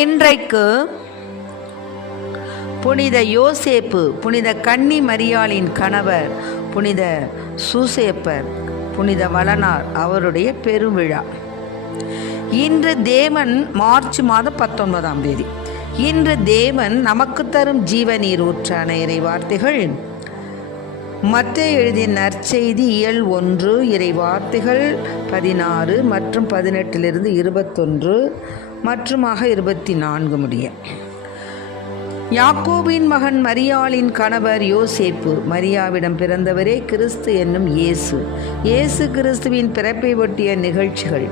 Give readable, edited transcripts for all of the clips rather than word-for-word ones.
இன்றைக்கு புனித யோசேப்பு, புனித கன்னி மரியாளின் கணவர் புனித சூசேப்பர், புனித வளனார் அவருடைய பெருவிழா. இன்று தேவன் மார்ச் மாதம் 19ஆம் தேதி. இன்று தேவன் நமக்கு தரும் ஜீவநீர் ஊற்றான இறை வார்த்தைகள் மத்தேயு எழுதிய நற்செய்தி இயல் 1 இறை வார்த்தைகள் 16 மற்றும் 18 21 மற்றுமாக 24 முடிய. யாக்கோபின் மகன் மரியாளின் கணவர் யோசேப்பு, மரியாவிடம் பிறந்தவரே கிறிஸ்து என்னும் இயேசு. இயேசு கிறிஸ்துவின் பிறப்பை ஒட்டிய நிகழ்ச்சிகள்.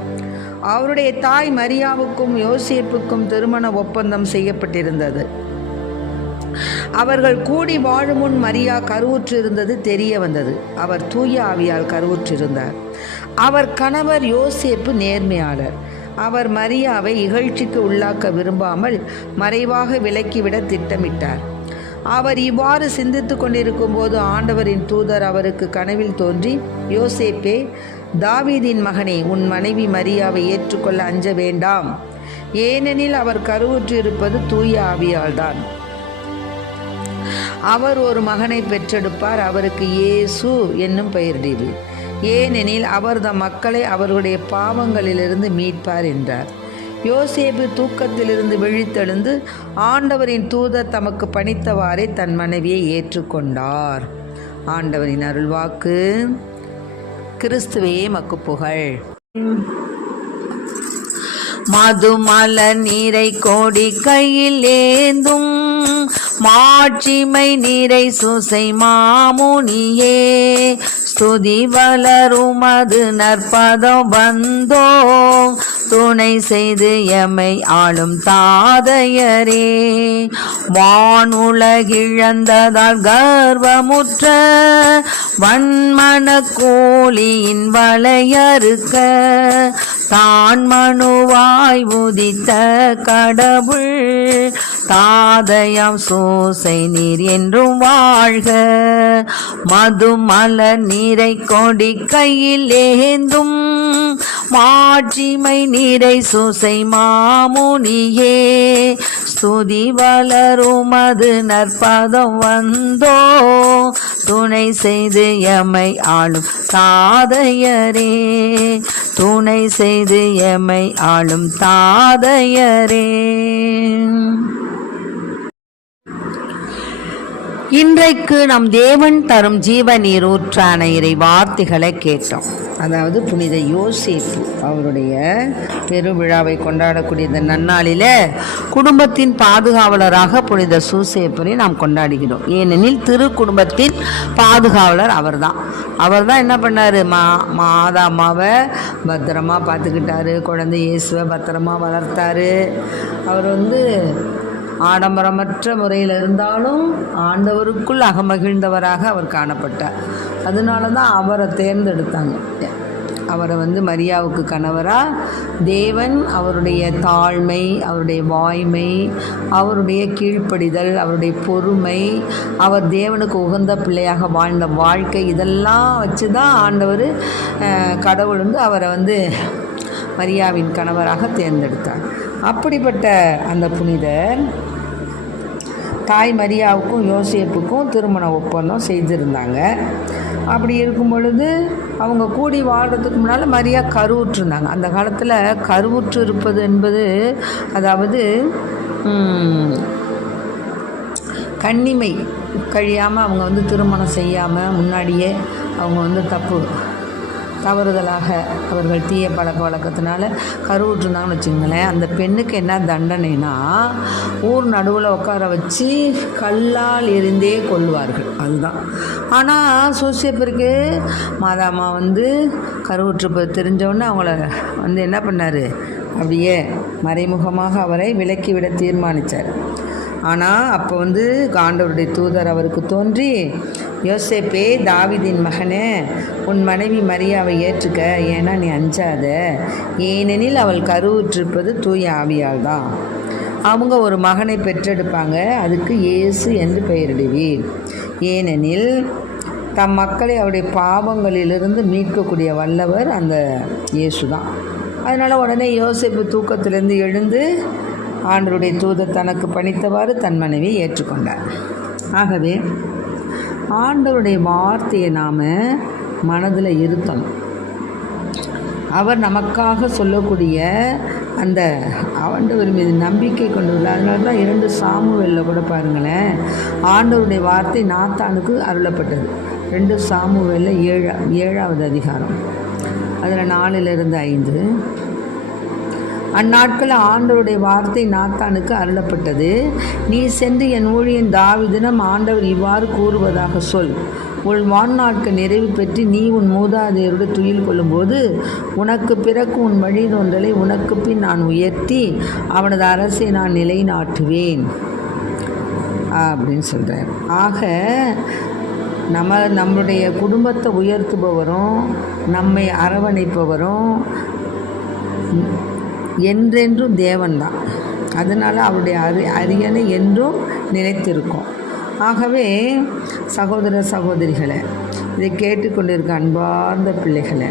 அவருடைய தாய் மரியாவுக்கும் யோசேப்புக்கும் திருமண ஒப்பந்தம் செய்யப்பட்டிருந்தது. அவர்கள் கூடி வாழும் முன் மரியா கருவுற்றிருந்தது தெரிய வந்தது. அவர் தூய ஆவியால் கருவுற்றிருந்தார். அவர் கணவர் யோசேப்பு நேர்மையாளர். அவர் மரியாவை இகழ்ச்சிக்கு உள்ளாக்க விரும்பாமல் மறைவாக விலக்கிவிட திட்டமிட்டார். அவர் இவ்வாறு சிந்தித்து கொண்டிருக்கும் போது ஆண்டவரின் தூதர் அவருக்கு கனவில் தோன்றி, யோசேப்பே, தாவீதின் மகனே, உன் மனைவி மரியாவை ஏற்றுக்கொள்ள அஞ்ச வேண்டாம். ஏனெனில் அவர் கருவுற்றிருப்பது தூய ஆவியால் தான். அவர் ஒரு மகனை பெற்றெடுப்பார். அவருக்கு இயேசு என்னும் பெயரிடுவீர். ஏனெனில் அவர் தம் மக்களை அவர்களுடைய பாவங்களிலிருந்து மீட்பார் என்றார். யோசேப்பு தூக்கத்திலிருந்து விழித்தெழுந்து ஆண்டவரின் தூதர் தமக்கு பணித்தவாறே தன் மனைவியை ஏற்றுக்கொண்டார். ஆண்டவரின் அருள்வாக்கு. கிறிஸ்துவே மக்கு புகழ். மதுமலர் நீரை கோடி கையில் ஏந்தும் மாட்சிமை நீரை சூசை மாமுனியே, ஸ்துதி வளருமது நற்பதம் வந்தோ, துணை செய்து எமை ஆளும் தாதையரே. வானுலகிழந்ததால் கர்வமுற்ற வன்மன கோழியின் வளையறுக்க தான் மனுவாய் உதித்த கடவுள் தாதயம் சூசை நீர் என்றும் வாழ்க. மதுமலர் நீரை கொடி கையில் ஏந்தும் மாட்சிமை நீரை சூசை மாமுனியே, ஸ்துதி வளருமது நற்பதம் வந்தோ, துணை செய்து எமை ஆளும் தாதையரே. துணை செய்து எமை ஆளும் தாதையரே. இன்றைக்கு நம் தேவன் தரும் ஜீவநீர் ஊற்றான இறை வார்த்தைகளை கேட்டோம். அதாவது புனித யோசேப்பு அவருடைய பெருவிழாவை கொண்டாடக்கூடிய இந்த நன்னாளில் குடும்பத்தின் பாதுகாவலராக புனித சூசேப்பரை நாம் கொண்டாடுகிறோம். ஏனெனில் திரு குடும்பத்தின் பாதுகாவலர் அவர் தான் என்ன பண்ணார், மாதாமாவை பத்திரமா பார்த்துக்கிட்டாரு. குழந்தை இயேசுவை பத்திரமா வளர்த்தார். அவர் ஆடம்பரமற்ற முறையில் இருந்தாலும் ஆண்டவருக்குள் அகமகிழ்ந்தவராக அவர் காணப்பட்டார். அதனால தான் அவரை தேர்ந்தெடுத்தாங்க. அவரை மரியாவுக்கு கணவராக தேவன் அவருடைய தாழ்மை, அவருடைய வாய்மை, அவருடைய கீழ்ப்படிதல், அவருடைய பொறுமை, அவர் தேவனுக்கு உகந்த பிள்ளையாக வாழ்ந்த வாழ்க்கை, இதெல்லாம் வச்சு தான் ஆண்டவர் கடவுள் அவரை மரியாவின் கணவராக தேர்ந்தெடுத்தார். அப்படிப்பட்ட அந்த புனிதர் தாய் மரியாவுக்கும் யோசேப்புக்கும் திருமண ஒப்பந்தம் செய்திருந்தாங்க. அப்படி இருக்கும் பொழுது அவங்க கூடி வாழ்கிறதுக்கு முன்னால் மரியா கருவுற்றிருந்தாங்க. அந்த காலத்தில் கருவுற்று இருப்பது என்பது, அதாவது கன்னிமை கழியாமல் அவங்க திருமணம் செய்யாமல் முன்னாடியே அவங்க தவறுதலாக அவர்கள் தீய பழக்க வழக்கத்தினால கருவுற்றிருந்தாங்கன்னு வச்சுங்களேன். அந்த பெண்ணுக்கு என்ன தண்டனைனா, ஊர் நடுவில் உட்கார வச்சு கல்லால் எரிந்தே கொள்வார்கள். அதுதான். ஆனால் சூசேப்பருக்கு மாதாமா கருவுற்றிருப்பது தெரிஞ்சவுடனே அவங்கள என்ன பண்ணார், அப்படியே மறைமுகமாக அவரை விலக்கிவிட தீர்மானித்தார். ஆனால் அப்போ ஆண்டவருடைய தூதர் அவருக்கு தோன்றி, யோசேப்பே, தாவீதின் மகனே, உன் மனைவி மரியாவை ஏற்றுக்க. ஏன்னா நீ அஞ்சாத. ஏனெனில் அவள் கருவுற்றிருப்பது தூய ஆவியால் தான். அவங்க ஒரு மகனை பெற்றெடுப்பாங்க. அதுக்கு இயேசு என்று பெயரிடுவீர். ஏனெனில் தம் மக்களை அவருடைய பாவங்களிலிருந்து மீட்கக்கூடிய வல்லவர் அந்த இயேசு தான். அதனால் உடனே யோசேப்பு தூக்கத்திலேருந்து எழுந்து ஆண்டவருடைய தூதர் தனக்கு பணித்தவாறு தன் மனைவியை ஏற்றுக்கொண்டார். ஆகவே ஆண்டவருடைய வார்த்தையை நாம் மனதில் இருத்தணும். அவர் நமக்காக சொல்லக்கூடிய அந்த ஆண்டவர் மீது நம்பிக்கை கொண்டுள்ள, அதனால தான் 2 சாமுவேலில் கூட பாருங்களேன், ஆண்டவருடைய வார்த்தை நாத்தானுக்கு அருளப்பட்டது. 2 சாமுவேலில் 7வது அதிகாரம், அதில் 4-5. அந்நாட்களில் ஆண்டவருடைய வார்த்தை நாத்தானுக்கு அருளப்பட்டது. நீ சென்று என் ஊழியன் தாவீதிடம் ஆண்டவர் இவ்வாறு கூறுவதாக சொல். உன் வாழ்நாட்கள் நிறைவு பெற்று நீ உன் மூதாதையரோடு துயில் கொள்ளும்போது உனக்கு பிறக்கும் உன் வழிதோன்றலை உனக்கு பின் நான் உயர்த்தி அவனது அரசை நான் நிலைநாட்டுவேன் அப்படின்னு சொல்கிறார். ஆக நம்மளுடைய குடும்பத்தை உயர்த்துபவரும் நம்மை அரவணைப்பவரும் என்றென்றும் தேவன்தான். அதனால் அவருடைய அரியணை என்றும் நிலைத்திருக்கும். ஆகவே சகோதர சகோதரிகளை, இதை கேட்டுக்கொண்டிருக்க அன்பார்ந்த பிள்ளைகளை,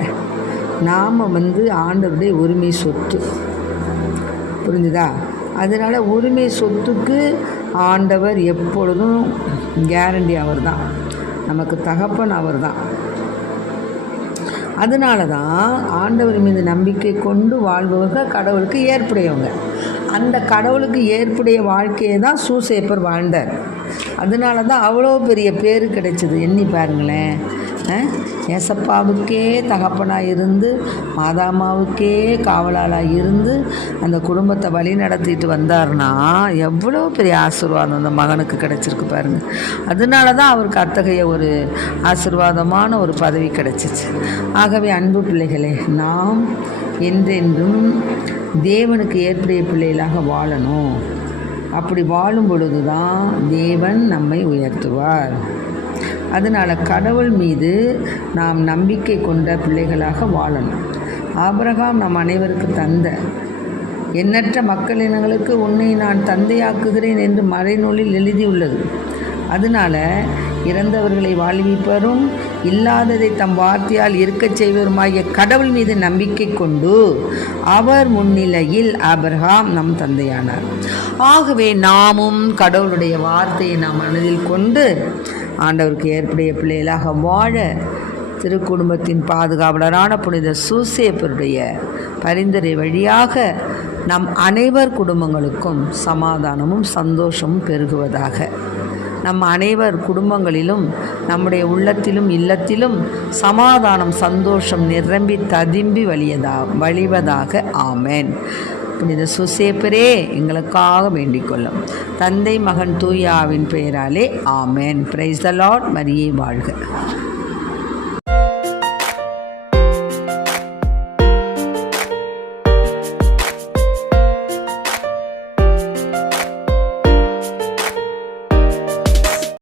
நாம் ஆண்டவருடைய உரிமை சொத்து, புரிஞ்சுதா? அதனால் உரிமை சொத்துக்கு ஆண்டவர் எப்பொழுதும் கேரண்டி அவர் தான், நமக்கு தகப்பன் அவர் தான். அதனால தான் ஆண்டவர் மீது நம்பிக்கை கொண்டு வாழ்பவர்கள் கடவுளுக்கு ஏற்புடையவங்க. அந்த கடவுளுக்கு ஏற்புடைய வாழ்க்கையை தான் சூசேப்பர் வாழ்ந்தார். அதனால தான் அவ்வளோ பெரிய பேர் கிடைச்சிது. எண்ணி பாருங்களேன், ஏசப்பாவுக்கே தகப்பனாக இருந்து மாதாமாவுக்கே காவலாளாக இருந்து அந்த குடும்பத்தை வழி நடத்திட்டு வந்தார்னா எவ்வளோ பெரிய ஆசீர்வாதம் அந்த மகனுக்கு கிடச்சிருக்கு பாருங்கள். அதனால தான் அவருக்கு அத்தகைய ஒரு ஆசீர்வாதமான ஒரு பதவி கிடச்சிச்சு. ஆகவே அன்பு பிள்ளைகளே, நாம் என்றென்றும் தேவனுக்கு ஏற்புடைய பிள்ளைகளாக வாழணும். அப்படி வாழும் பொழுது தான் தேவன் நம்மை உயர்த்துவார். அதனால் கடவுள் மீது நாம் நம்பிக்கை கொண்ட பிள்ளைகளாக வாழணும். ஆபிரகாம் நம் அனைவருக்கு தந்த எண்ணற்ற மக்கள் இனங்களுக்கு உன்னை நான் தந்தையாக்குகிறேன் என்று மறைநூலில் எழுதியுள்ளது. அதனால் இறந்தவர்களை வாழ்விப்பரும் இல்லாததை தம் வார்த்தையால் இருக்கச் செய்வருமாகிய கடவுள் மீது நம்பிக்கை கொண்டு அவர் முன்னிலையில் ஆபிரகாம் நம் தந்தையானார். ஆகவே நாமும் கடவுளுடைய வார்த்தையை நாம் மனதில் கொண்டு ஆண்டவருக்கு ஏற்புடைய பிள்ளைகளாக வாழ திருக்குடும்பத்தின் பாதுகாவலரான புனித சூசேப்பருடைய பரிந்துரை வழியாக நம் அனைவர் குடும்பங்களுக்கும் சமாதானமும் சந்தோஷமும் பெருகுவதாக. நம் அனைவர் குடும்பங்களிலும் நம்முடைய உள்ளத்திலும் இல்லத்திலும் சமாதானம் சந்தோஷம் நிரம்பி ததும்பி வழிவதாக. ஆமேன். புனித சூசேப்பரே எங்களுக்காக வேண்டிக் கொள்ளும். தந்தை மகன் தூய ஆவியின் பெயராலே ஆமேன். Praise the Lord. மரியே வாழ்க.